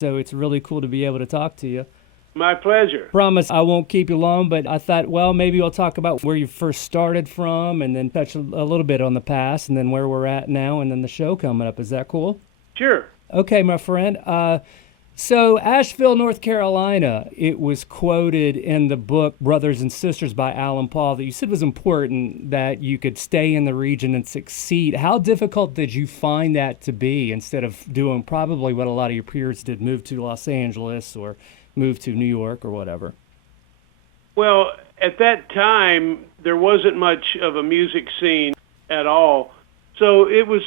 So it's really cool to be able to talk to you. My pleasure. Promise I won't keep you long, but I thought, well, maybe we'll talk about where you first started from and then touch a little bit on the past and then where we're at now and then the show coming up. Is that cool? Sure. Okay, my friend. So Asheville, North Carolina, it was quoted in the book Brothers and Sisters by Alan Paul that you said was important that you could stay in the region and succeed. How difficult did you find that to be instead of doing probably what a lot of your peers did, move to Los Angeles or move to New York or whatever? Well, at that time, there wasn't much of a music scene at all. So it was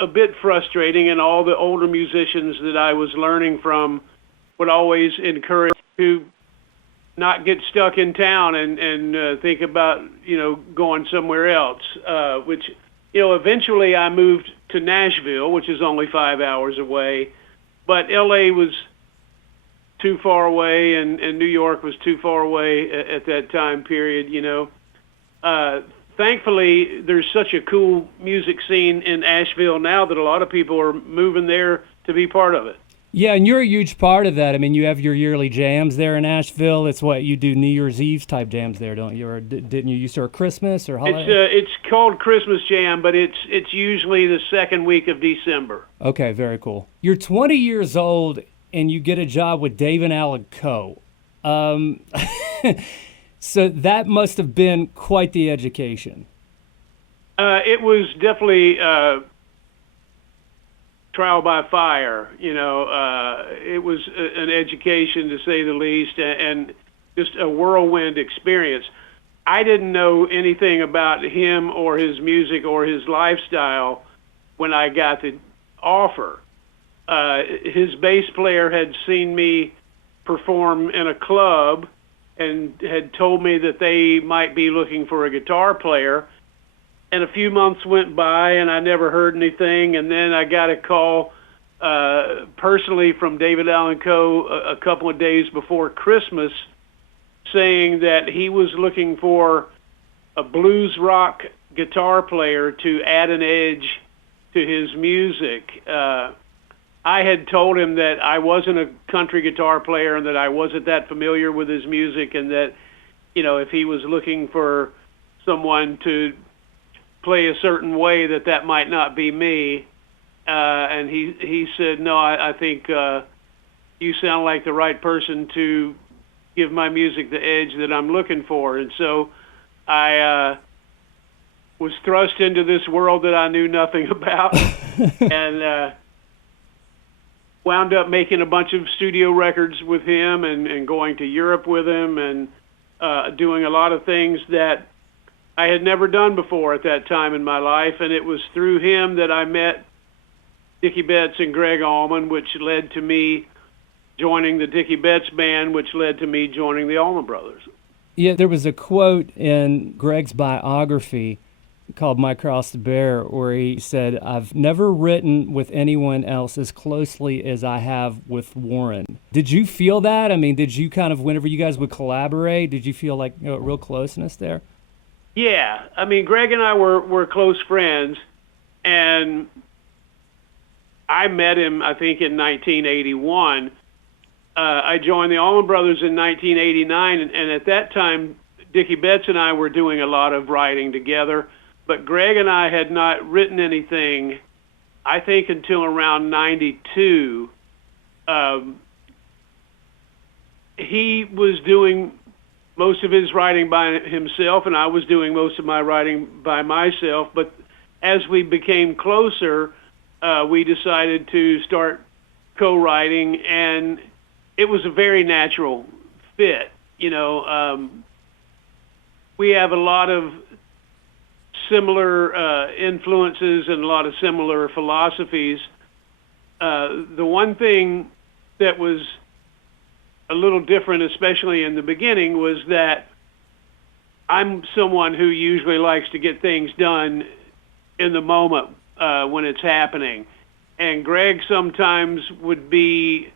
a bit frustrating, and all the older musicians that I was learning from would always encourage to not get stuck in town and think about, going somewhere else, which, eventually I moved to Nashville, which is only 5 hours away, but LA was too far away and New York was too far away at that time period, Thankfully, there's such a cool music scene in Asheville now that a lot of people are moving there to be part of it. Yeah, and you're a huge part of that. I mean, you have your yearly jams there in Asheville. It's what you do, New Year's Eve type jams there, don't you? Or didn't you used to, or Christmas or holiday? It's called Christmas Jam, but it's usually the second week of December. Okay, very cool. You're 20 years old and you get a job with Dave and Alec Coe. So that must have been quite the education. It was definitely trial by fire. It was an education, to say the least, and just a whirlwind experience. I didn't know anything about him or his music or his lifestyle when I got the offer. His bass player had seen me perform in a club and had told me that they might be looking for a guitar player. And a few months went by and I never heard anything. And then I got a call personally from David Allan Coe a couple of days before Christmas saying that he was looking for a blues rock guitar player to add an edge to his music. I had told him that I wasn't a country guitar player and that I wasn't that familiar with his music, and that, if he was looking for someone to play a certain way, that might not be me. And he said, no, I think you sound like the right person to give my music the edge that I'm looking for. And so I was thrust into this world that I knew nothing about and wound up making a bunch of studio records with him and going to Europe with him and doing a lot of things that I had never done before at that time in my life. And it was through him that I met Dickie Betts and Greg Allman, which led to me joining the Dickie Betts Band, which led to me joining the Allman Brothers. Yeah, there was a quote in Greg's biography called My Cross to Bear, where he said, I've never written with anyone else as closely as I have with Warren. Did you feel that? I mean, did you kind of, whenever you guys would collaborate, did you feel like real closeness there? Yeah. I mean, Greg and I were close friends, and I met him, I think, in 1981. I joined the Allman Brothers in 1989, and at that time, Dickie Betts and I were doing a lot of writing together. But Greg and I had not written anything, I think, until around 92. He was doing most of his writing by himself, and I was doing most of my writing by myself. But as we became closer, we decided to start co-writing, and it was a very natural fit. We have a lot of similar influences and a lot of similar philosophies. The one thing that was a little different, especially in the beginning, was that I'm someone who usually likes to get things done in the moment when it's happening. And Greg sometimes would be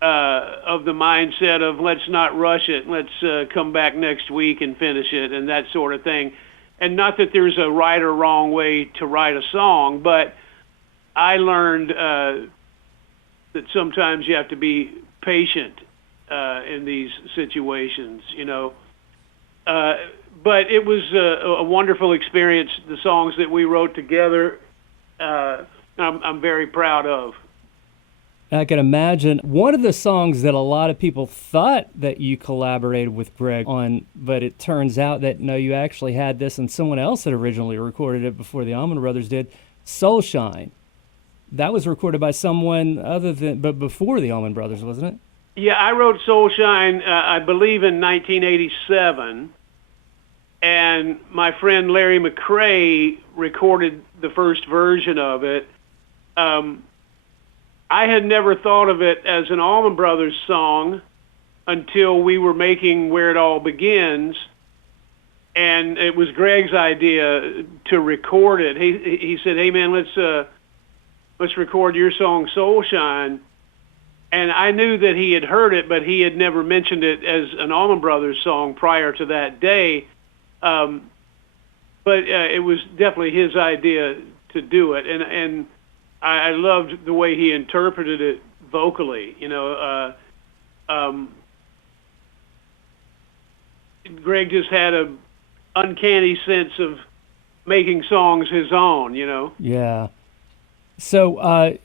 of the mindset of let's not rush it, let's come back next week and finish it, and that sort of thing. And not that there's a right or wrong way to write a song, but I learned that sometimes you have to be patient in these situations, But it was a wonderful experience. The songs that we wrote together, I'm very proud of. I can imagine one of the songs that a lot of people thought that you collaborated with Greg on, but it turns out that no, you actually had this and someone else had originally recorded it before the Allman Brothers did. Soul Shine. That was recorded by someone but before the Allman Brothers, wasn't it? Yeah, I wrote Soul Shine, I believe in 1987, and my friend Larry McCrae recorded the first version of it. I had never thought of it as an Allman Brothers song until we were making Where It All Begins, and it was Greg's idea to record it. He said, "Hey man, let's record your song Soul Shine." And I knew that he had heard it, but he had never mentioned it as an Allman Brothers song prior to that day. But it was definitely his idea to do it, and I loved the way he interpreted it vocally. Greg just had a uncanny sense of making songs his own. Yeah. So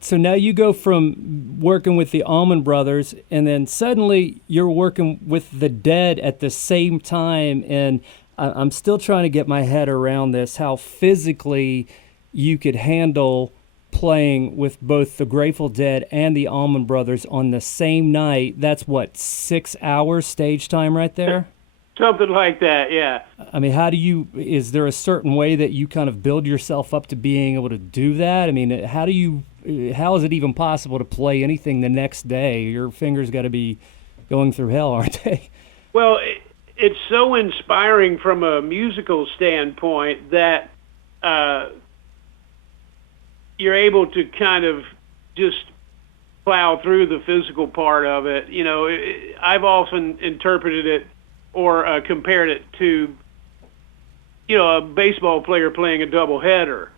so now you go from working with the Allman Brothers, and then suddenly you're working with the Dead at the same time, and I'm still trying to get my head around this, how physically you could handle playing with both the Grateful Dead and the Allman Brothers on the same night. That's 6 hours stage time right there? Something like that, yeah. I mean, is there a certain way that you kind of build yourself up to being able to do that? I mean, how is it even possible to play anything the next day? Your fingers got to be going through hell, aren't they? Well, it's so inspiring from a musical standpoint that you're able to kind of just plow through the physical part of it. I've often interpreted it or compared it to, a baseball player playing a doubleheader.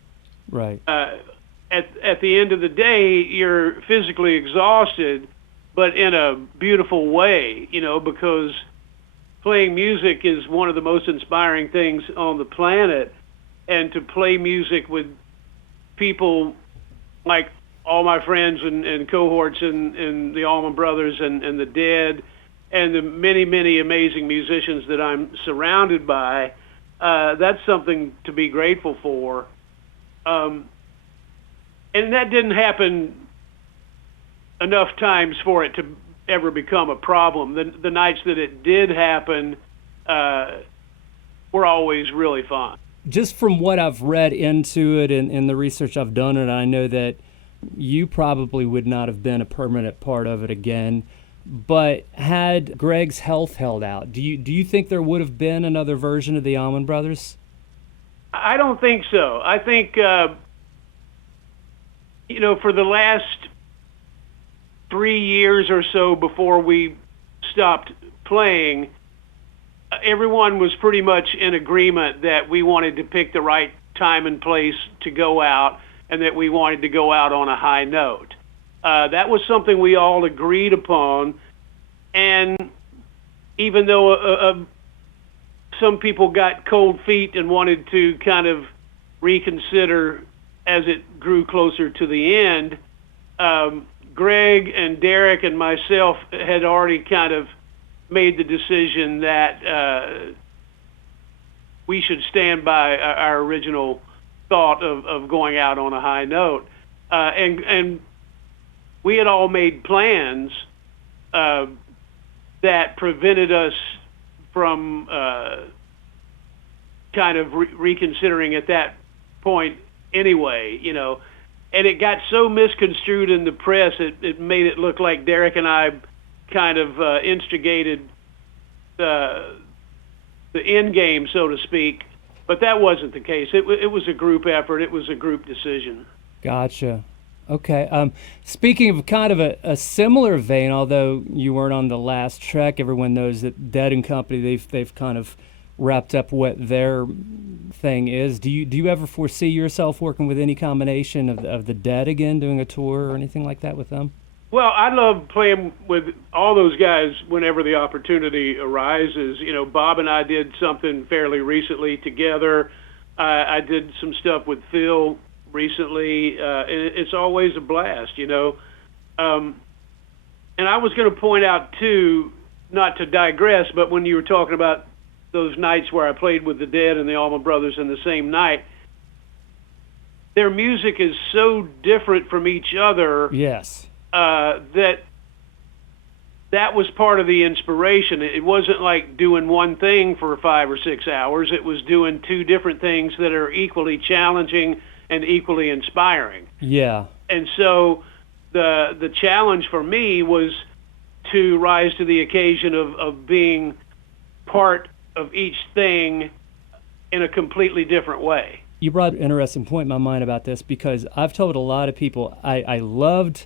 Right. At the end of the day, you're physically exhausted, but in a beautiful way, because playing music is one of the most inspiring things on the planet, and to play music with people like all my friends and cohorts in the Allman Brothers and the Dead, and the many, many amazing musicians that I'm surrounded by, that's something to be grateful for. And that didn't happen enough times for it to ever become a problem. The nights that it did happen were always really fun. Just from what I've read into it and the research I've done, and I know that you probably would not have been a permanent part of it again, but had Greg's health held out, do you think there would have been another version of the Allman Brothers? I don't think so. I think, for the last 3 years or so before we stopped playing, everyone was pretty much in agreement that we wanted to pick the right time and place to go out, and that we wanted to go out on a high note. That was something we all agreed upon, and even though some people got cold feet and wanted to kind of reconsider as it grew closer to the end, Greg and Derek and myself had already kind of made the decision that we should stand by our original thought of going out on a high note. And we had all made plans that prevented us from kind of reconsidering at that point anyway, And it got so misconstrued in the press, it made it look like Derek and I kind of instigated the end game, so to speak. But that wasn't the case. It was a group effort. It was a group decision. Gotcha. Okay. Speaking of kind of a similar vein, although you weren't on the last track, everyone knows that Dead and Company, they've kind of wrapped up what their thing is. Do you ever foresee yourself working with any combination of the Dead again, doing a tour or anything like that with them? Well, I love playing with all those guys whenever the opportunity arises. You know, Bob and I did something fairly recently together. I did some stuff with Phil recently. It's always a blast, you know. And I was going to point out, too, not to digress, but when you were talking about those nights where I played with the Dead and the Allman Brothers in the same night, their music is so different from each other. Yes. That was part of the inspiration. It wasn't like doing one thing for 5 or 6 hours. It was doing two different things that are equally challenging and equally inspiring. Yeah. And so the challenge for me was to rise to the occasion of being part of each thing in a completely different way. You brought an interesting point in my mind about this, because I've told a lot of people I loved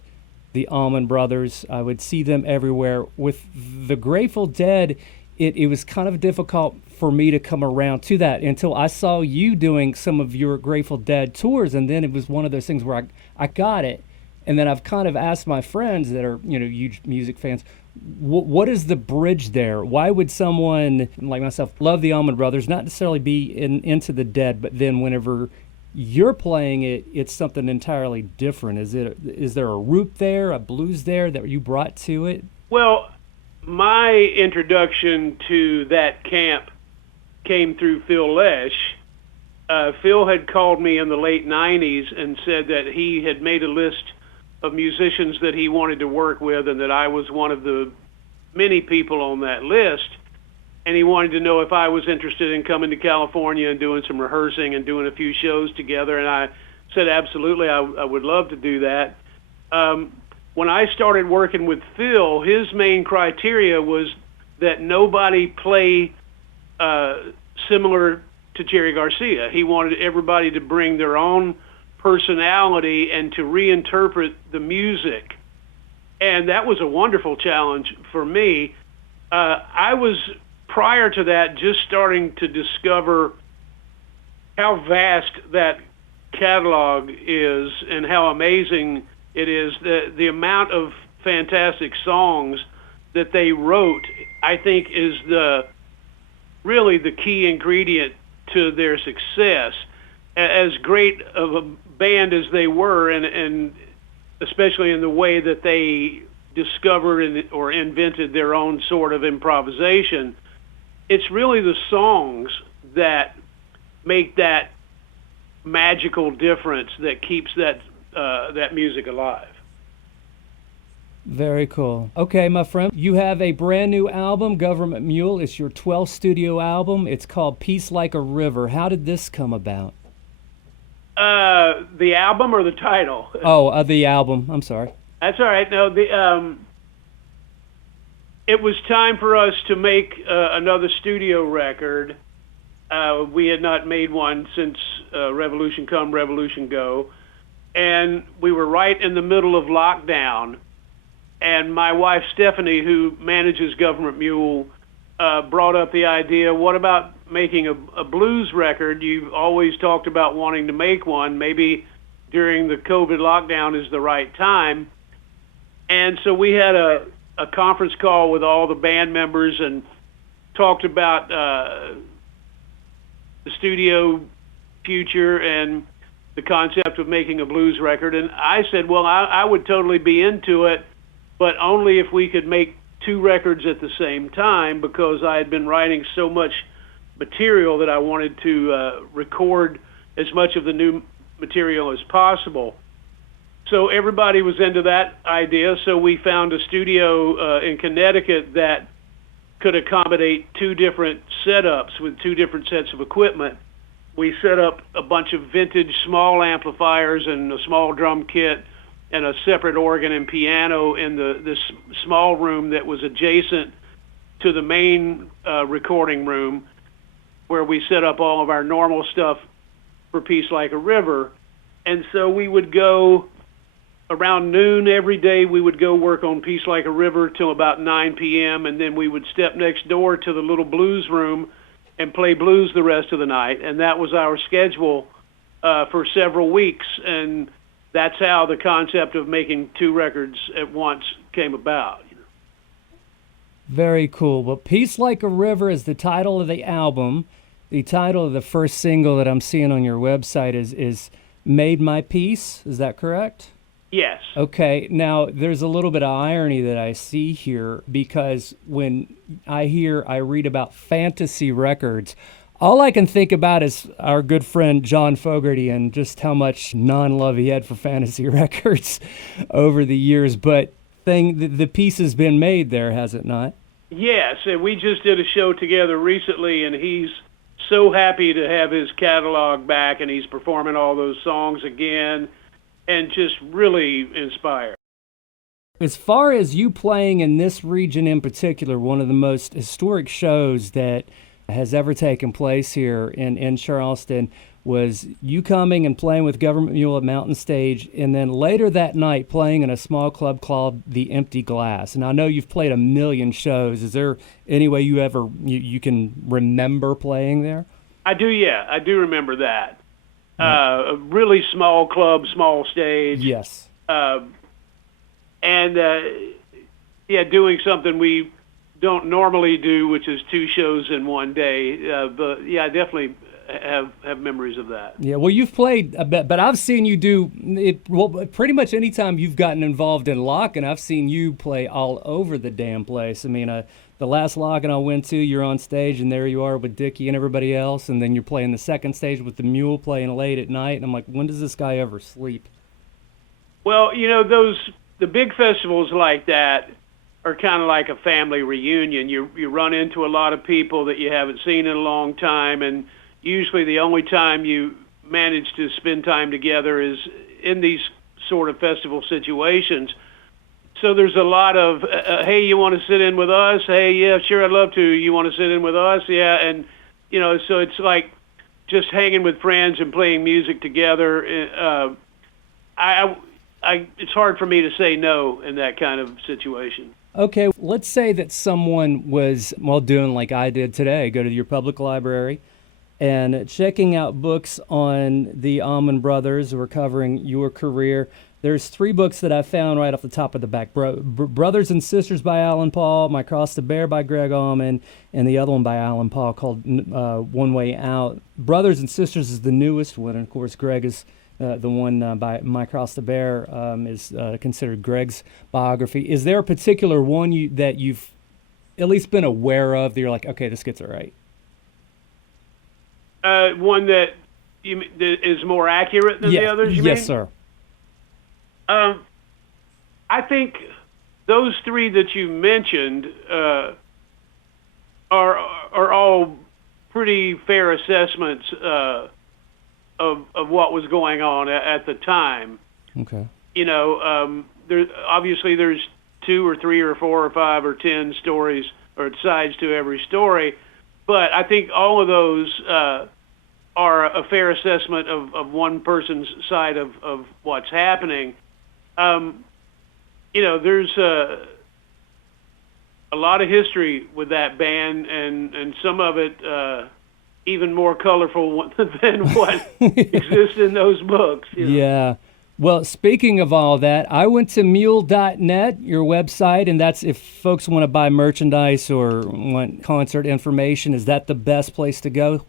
the Allman Brothers. I would see them everywhere. With the Grateful Dead, it was kind of difficult for me to come around to that until I saw you doing some of your Grateful Dead tours, and then it was one of those things where I got it. And then I've kind of asked my friends that are, you know, huge music fans, what is the bridge there? Why would someone like myself love the Allman Brothers, not necessarily be into the Dead, but then whenever you're playing it, it's something entirely different? Is there a root there, a blues there that you brought to it? Well, my introduction to that camp came through Phil Lesh. Phil had called me in the late 90s and said that he had made a list of musicians that he wanted to work with, and that I was one of the many people on that list. And he wanted to know if I was interested in coming to California and doing some rehearsing and doing a few shows together. And I said, absolutely, I would love to do that. When I started working with Phil, his main criteria was that nobody play similar to Jerry Garcia. He wanted everybody to bring their own personality and to reinterpret the music. And that was a wonderful challenge for me. I was, prior to that, just starting to discover how vast that catalog is and how amazing it is. The amount of fantastic songs that they wrote, I think, is really the key ingredient to their success. As great of a band as they were, and especially in the way that they discovered or invented their own sort of improvisation, it's really the songs that make that magical difference that keeps that music alive. Very cool. Okay, my friend, you have a brand new album, Government Mule. It's your 12th studio album. It's called Peace Like a River. How did this come about? The album or the title? Oh, the album. I'm sorry. That's all right. No, it was time for us to make another studio record. We had not made one since Revolution Come, Revolution Go. And we were right in the middle of lockdown. And my wife, Stephanie, who manages Government Mule, brought up the idea, what about making a blues record? You've always talked about wanting to make one. Maybe during the COVID lockdown is the right time. And so we had a conference call with all the band members and talked about the studio future and the concept of making a blues record. And I said, well, I would totally be into it, but only if we could make two records at the same time, because I had been writing so much material that I wanted to record as much of the new material as possible. So everybody was into that idea, so we found a studio in Connecticut that could accommodate two different setups with two different sets of equipment. We set up a bunch of vintage small amplifiers and a small drum kit and a separate organ and piano in this small room that was adjacent to the main recording room, where we set up all of our normal stuff for Peace Like a River. And so we would go around noon every day. We would go work on Peace Like a River till about 9 p.m., and then we would step next door to the little blues room and play blues the rest of the night. And that was our schedule for several weeks. And that's how the concept of making 2 records at once came about. Very cool. Well, Peace Like a River is the title of the album. The title of the first single that I'm seeing on your website is Made My Peace. Is that correct? Yes. Okay. Now, there's a little bit of irony that I see here, because when I read about fantasy records, all I can think about is our good friend John Fogerty and just how much non-love he had for fantasy records over the years. But the piece has been made there, has it not? Yes, and we just did a show together recently, and he's so happy to have his catalog back, and he's performing all those songs again, and just really inspired. As far as you playing in this region in particular, one of the most historic shows that has ever taken place here in Charleston was you coming and playing with Government Mule at Mountain Stage, and then later that night playing in a small club called The Empty Glass. And I know you've played a million shows. Is there any way you can remember playing there? I do, yeah. I do remember that. A really small club, small stage. Yes. Doing something we don't normally do, which is 2 shows in one day. But yeah, I definitely have memories of that. Yeah, well, you've played a bit, but I've seen you do it. Well, pretty much any time you've gotten involved in locking, I've seen you play all over the damn place. I mean, the last locking I went to, you're on stage, and there you are with Dickie and everybody else, and then you're playing the second stage with the Mule, playing late at night, and I'm like, when does this guy ever sleep? Well, the big festivals like that are kind of like a family reunion. You run into a lot of people that you haven't seen in a long time, and usually the only time you manage to spend time together is in these sort of festival situations. So there's a lot of, hey, you want to sit in with us? Hey, yeah, sure, I'd love to. You want to sit in with us? Yeah, and, so it's like just hanging with friends and playing music together. It's hard for me to say no in that kind of situation. Okay, let's say that someone was, doing like I did today, go to your public library and checking out books on the Allman Brothers, who are covering your career. There's 3 books that I found right off the top of the back. Brothers and Sisters by Alan Paul, My Cross to Bear by Greg Allman, and the other one by Alan Paul called One Way Out. Brothers and Sisters is the newest one, and of course Greg is the one by My Cross to Bear is considered Greg's biography. Is there a particular one that you've at least been aware of that you're like, okay, this gets it right? One that is more accurate than the others, you mean? Yes, sir. I think those 3 that you mentioned are all pretty fair assessments of what was going on at the time. Okay. There's 2 or 3 or 4 or 5 or 10 stories or sides to every story, but I think all of those are a fair assessment of one person's side of what's happening. There's a lot of history with that band, and some of it even more colorful than what exists in those books. Yeah. Well, speaking of all that, I went to mule.net, your website, and that's if folks want to buy merchandise or want concert information. Is that the best place to go?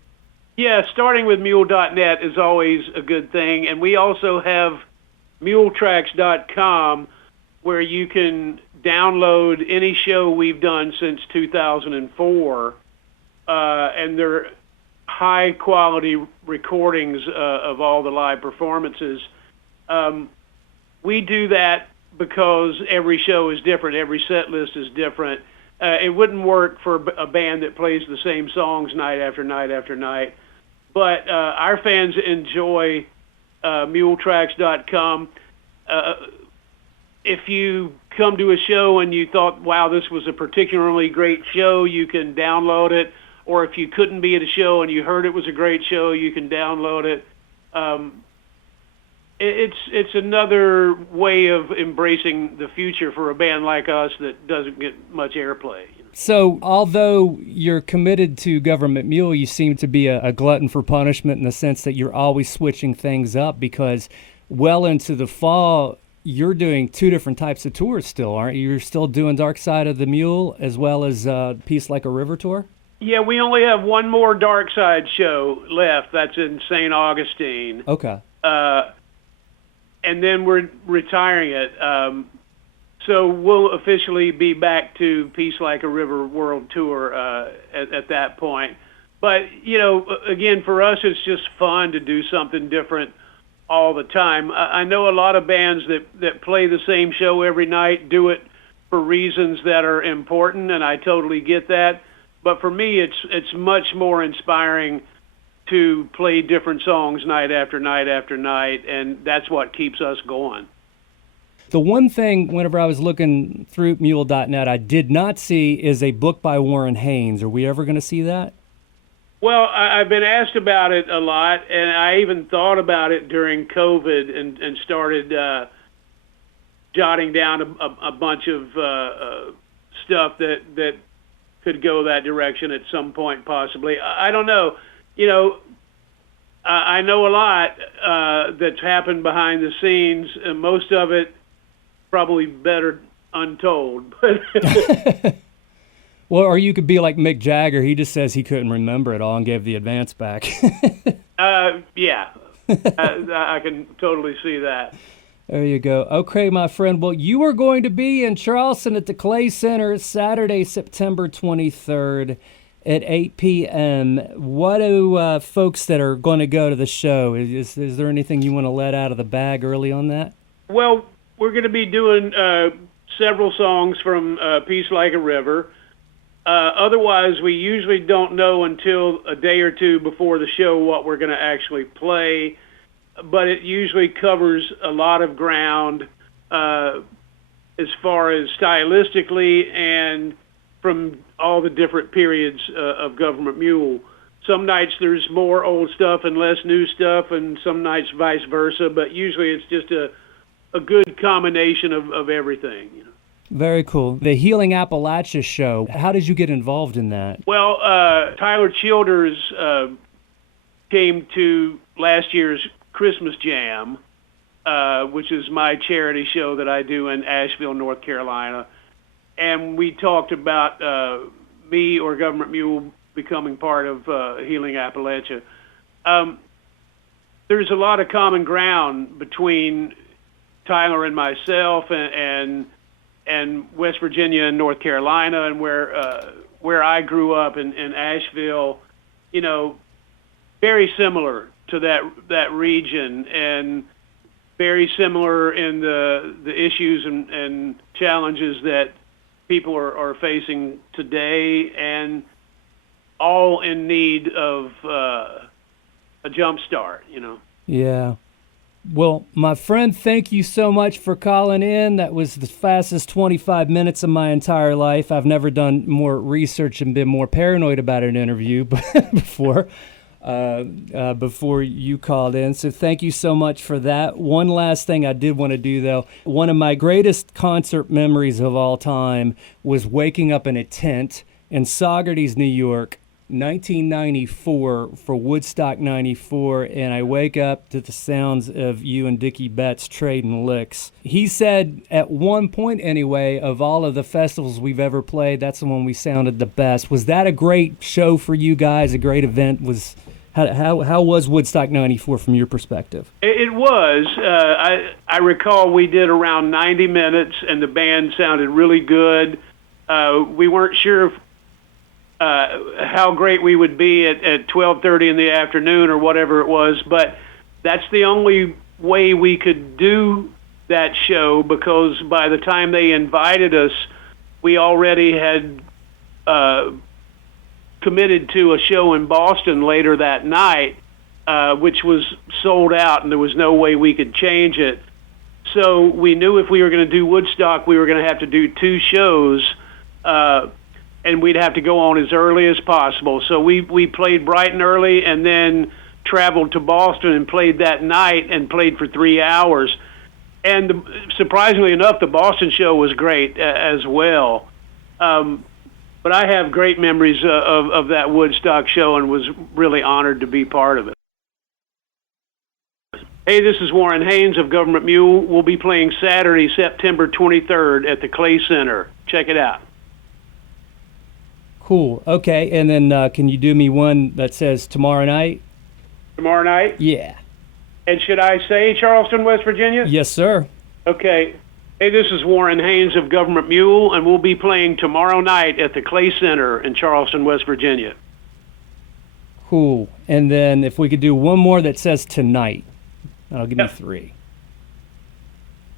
Yeah, starting with mule.net is always a good thing. And we also have muletracks.com, where you can download any show we've done since 2004, and they're high-quality recordings of all the live performances. We do that because every show is different, every set list is different. It wouldn't work for a band that plays the same songs night after night after night. But our fans enjoy muletracks.com. If you come to a show and you thought, wow, this was a particularly great show, you can download it. Or if you couldn't be at a show and you heard it was a great show, you can download it. It's another way of embracing the future for a band like us that doesn't get much airplay. So, although you're committed to Government Mule, you seem to be a glutton for punishment in the sense that you're always switching things up because well into the fall, you're doing two different types of tours still, aren't you? You're still doing Dark Side of the Mule as well as Peace Like a River tour? Yeah, we only have one more Dark Side show left. That's in St. Augustine. Okay. And then we're retiring it. So we'll officially be back to Peace Like a River World Tour at that point. But, again, for us, it's just fun to do something different all the time. I know a lot of bands that play the same show every night do it for reasons that are important, and I totally get that. But for me, it's much more inspiring to play different songs night after night after night, and that's what keeps us going. The one thing, whenever I was looking through Mule.net, I did not see is a book by Warren Haynes. Are we ever going to see that? Well, I've been asked about it a lot, and I even thought about it during COVID and started jotting down a bunch of stuff that could go that direction at some point, possibly. I don't know. I know a lot that's happened behind the scenes, and most of it probably better untold. Well, or you could be like Mick Jagger. He just says he couldn't remember it all and gave the advance back. Yeah, I can totally see that. There you go. Okay, my friend. Well, you are going to be in Charleston at the Clay Center Saturday, September 23rd at 8 p.m. What do folks that are going to go to the show, is there anything you want to let out of the bag early on that? Well, we're going to be doing several songs from Peace Like a River. Otherwise, we usually don't know until a day or two before the show what we're going to actually play, but it usually covers a lot of ground as far as stylistically and from all the different periods of Government Mule. Some nights there's more old stuff and less new stuff, and some nights vice versa, but usually it's just a good combination of everything. Very cool. The Healing Appalachia show, how did you get involved in that? Well, Tyler Childers came to last year's Christmas Jam, which is my charity show that I do in Asheville, North Carolina. And we talked about me or Government Mule becoming part of Healing Appalachia. There's a lot of common ground between Tyler and myself and West Virginia and North Carolina, and where I grew up in Asheville, very similar to that region, and very similar in the issues and challenges that people are facing today, and all in need of a jump start. Yeah. Well, my friend, thank you so much for calling in. That was the fastest 25 minutes of my entire life. I've never done more research and been more paranoid about an interview before you called in. So thank you so much for that. One last thing I did want to do, though. One of my greatest concert memories of all time was waking up in a tent in Saugerties, New York, 1994 for Woodstock 94, and I wake up to the sounds of you and Dickie Betts trading licks. He said at one point anyway, of all of the festivals we've ever played, that's the one we sounded the best. Was that a great show for you guys, a great event? How was Woodstock 94 from your perspective? It was. I recall we did around 90 minutes, and the band sounded really good. We weren't sure if how great we would be at 12:30 in the afternoon or whatever it was, but that's the only way we could do that show, because by the time they invited us, we already had committed to a show in Boston later that night, which was sold out, and there was no way we could change it. So we knew if we were going to do Woodstock, we were going to have to do two shows, and we'd have to go on as early as possible. So we played bright and early, and then traveled to Boston and played that night and played for 3 hours. And surprisingly enough, the Boston show was great as well. But I have great memories of that Woodstock show and was really honored to be part of it. Hey, this is Warren Haynes of Government Mule. We'll be playing Saturday, September 23rd at the Clay Center. Check it out. Cool. Okay, and then can you do me one that says tomorrow night? Tomorrow night? Yeah. And should I say Charleston, West Virginia? Yes, sir. Okay. Hey, this is Warren Haynes of Government Mule, and we'll be playing tomorrow night at the Clay Center in Charleston, West Virginia. Cool. And then if we could do one more that says tonight, that'll give me 3.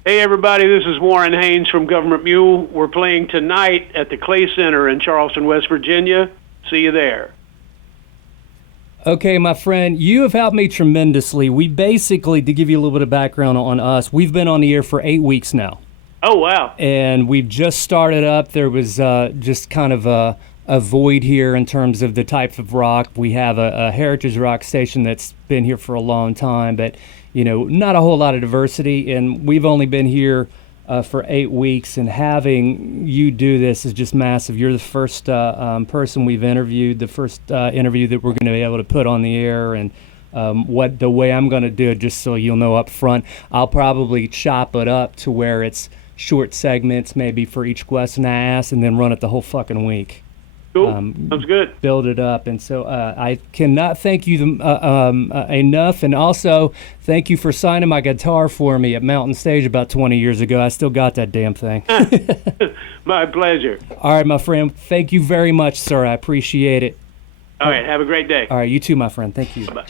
Hey, everybody, this is Warren Haynes from Government Mule. We're playing tonight at the Clay Center in Charleston, West Virginia. See you there. Okay, my friend, you have helped me tremendously. We basically, to give you a little bit of background on us, we've been on the air for 8 weeks now. Oh, wow. And we've just started up. There was just kind of a void here in terms of the type of rock. We have a heritage rock station that's been here for a long time, but, you know, not a whole lot of diversity. And we've only been here for 8 weeks, and having you do this is just massive. You're the first person we've interviewed, the first interview that we're going to be able to put on the air. And the way I'm going to do it, just so you'll know up front, I'll probably chop it up to where it's short segments, maybe for each question I ask, and then run it the whole fucking week. Cool. Sounds good. Build it up. And so I cannot thank you enough. And also, thank you for signing my guitar for me at Mountain Stage about 20 years ago. I still got that damn thing. My pleasure. All right, my friend. Thank you very much, sir. I appreciate it. All right. Have a great day. All right. You too, my friend. Thank you. Bye.